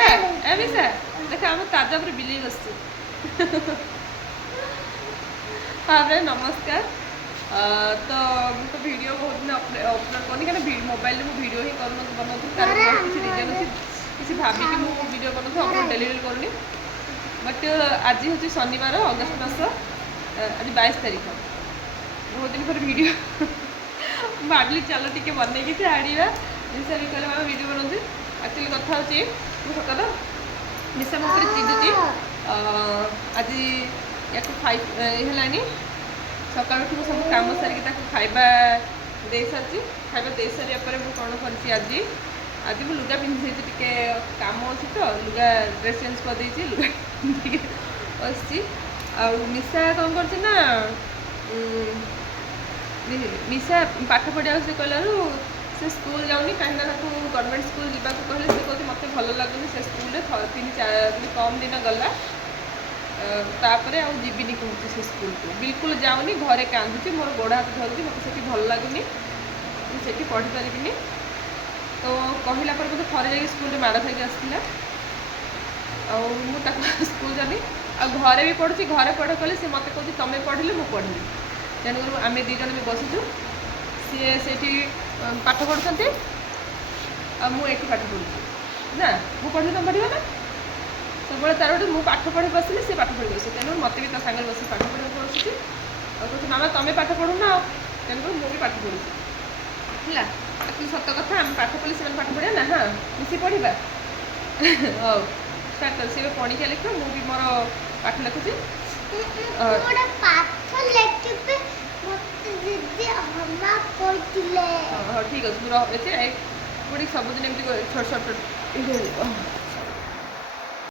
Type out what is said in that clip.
मिसा ए मिसा देख आम ताजा पर बिल्ली बसु हाँ भाई नमस्कार तो मुझे वीडियो बहुत दिन अपलोड करनी क्या मोबाइल में वीडियो ही कर बनाऊँ तार किसी रीजन अच्छी किसी भाविकी मुझे वीडियो बनाऊँ अपलोड डेली करूनी बट आज हूँ शनिवार अगस्त मास आज 22 तारीख बहुत दिन पर वीडियो भाविली चलो टी बनई छाड़ा निशा भी कहले मामा वीडियो बनाते एक्चुअली कथा होची मु सकाल निशा मो चिडुची आज या है सकाल उठ सब कम सारिक खाଇବା दे सारी खाଇବା दे सारे मुझे कौन कर आज मुझे लुगा पिंधि टे कम अच्छी तो लुगा ड्रेस चेंज करदे लुगा बस निशा कौन कर निशा पाठ पढ़ा से कहलू से स्कूल जाऊनी कहीं गवर्नमेंट स्कूल जावाक कहले से कहते मत भल लगुनि से स्कूल 3-4 कम दिन गला तापर आजीबनी कहूँ से स्कूल को बिल्कुल जाऊनी घरे कांदुची मोर गोड़ हाथ धरुची मत से भल लगुनि से पढ़ी पारि तो कहला पर मतलब थे जा स्कूल माड़ खाई आसाला मुझे स्कूल जानी आ घरे भी पढ़ुची घरे पढ़ कले से मत कहती तुम्हें पढ़िले मुझे पढ़ी तेणुकर आम दी जन भी बसुचु सी से पाठ पढ़ुंट मुझे पाठ पढ़ुची ना मुझे पढ़ी तुम पढ़ा ना सब तार गोटे मुझे पाठ पढ़ी बसली सी पाठ पढ़ी बस तेणु मत भी ता सागर बस पाठ पढ़ा पड़ुची और कहते मामा तुम्हें पाठ पढ़ुना तेणुकर मुझे पाठ पढ़ुची है सत कथा आम पाठ पढ़ी से पाठ पढ़ा ना हाँ मिसी पढ़ा हाँ स्टार्ट कर सी पढ़ी लिख मुझे मोर पाठ लिखुची हाँ ठीक अच्छे मुझे सबुदिन एमती छोट छोट